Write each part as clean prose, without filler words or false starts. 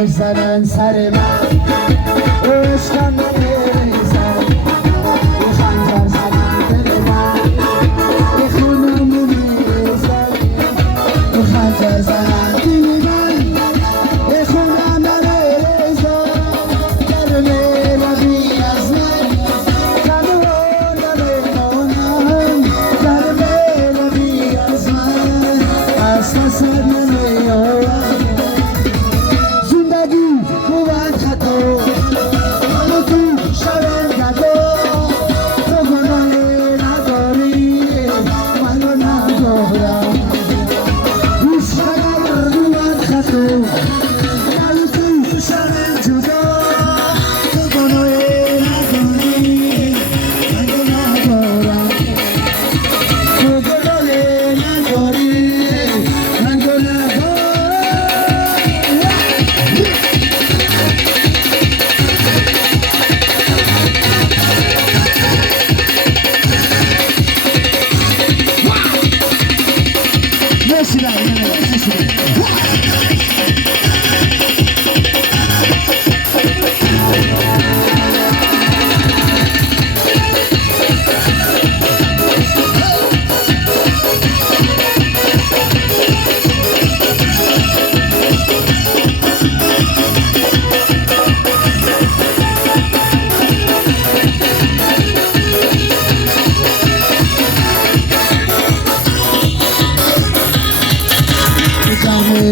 بزنن سر من عشقم بریزن یه خنجر زنن دل من یه خونم بریزن یه خنجر زنن دل من یه خونم بریزن در میروی از من تنها نمیمانم در میروی از من از پسر نمیآیم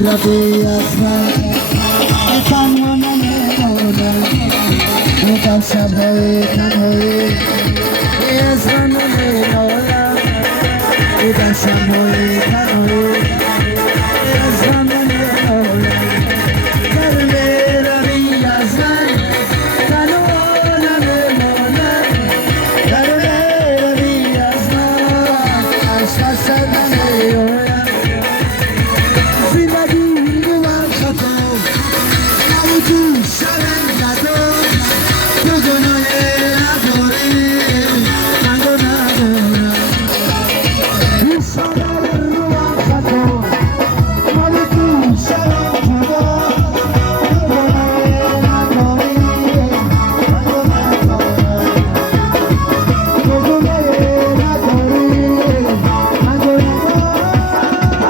Rabbi